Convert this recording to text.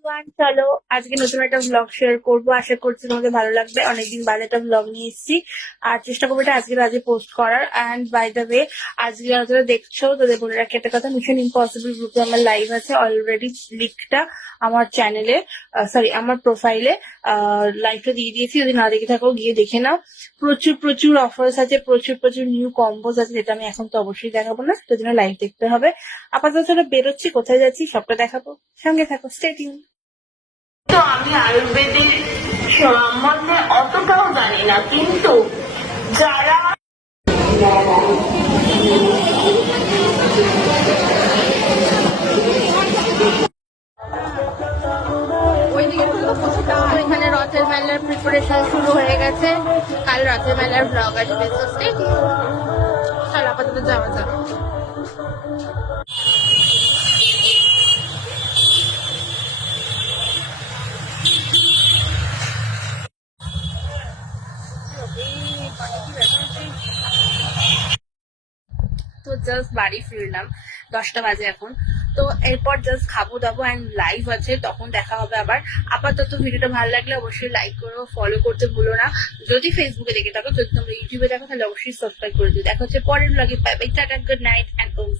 Everyone চলো আজকে নতুন একটা ব্লগ শেয়ার করব। আশা করছি তোমাদের ভালো লাগবে। অনেকদিন বাদে একটা ব্লগ নিয়ে এসেছি। আর চেষ্টা করব এটা আজকে রাজে পোস্ট করার। অ্যান্ড বাই দ্য ওয়ে আজকে যারা দেখছ, তাদের বলে রাখি একটা কথা মিশন ইম্পসিবল গ্রুপে আমার লাইভ আছে অলরেডি লিঙ্কটা আমার চ্যানেলে সরি আমার প্রোফাইলে লাইভটা দিয়ে দিয়েছি। যদি না দেখে থাকো, গিয়ে দেখে নাও। প্রচুর প্রচুর অফার্স আছে, প্রচুর প্রচুর নিউ কম্বোজ আছে, যেটা আমি এখন তো অবশ্যই দেখাবো না। তার জন্য লাইভ দেখতে হবে। আপাতত বেরোচ্ছি, কোথায় যাচ্ছি, সবটা দেখাবো। সঙ্গে থাকো স্টেটিং তো আমি আয়ুর্বেদের সম্বন্ধে অতটাও জানি না, কিন্তু যারা রথের মেলার প্রিপারেশন শুরু হয়ে গেছে। কাল রথের মেলার ব্লগ আসবে আপাতত যাওয়া যাক। তো জাস্ট বাড়ি ফিরলাম, দশটা বাজে এখন। তো এরপর জাস্ট খাব দাবো অ্যান্ড লাইভ আছে, তখন দেখা হবে আবার। আপাতত ভিডিওটা ভালো লাগলে অবশ্যই লাইক করো ফলো করতে ভুলো না। যদি ফেসবুকে দেখে থাকো, যদি তোমরা ইউটিউবে দেখো, তাহলে অবশ্যই সাবস্ক্রাইব করে দিও। দেখা হচ্ছে পরের ব্লগে bye bye tata good night and Om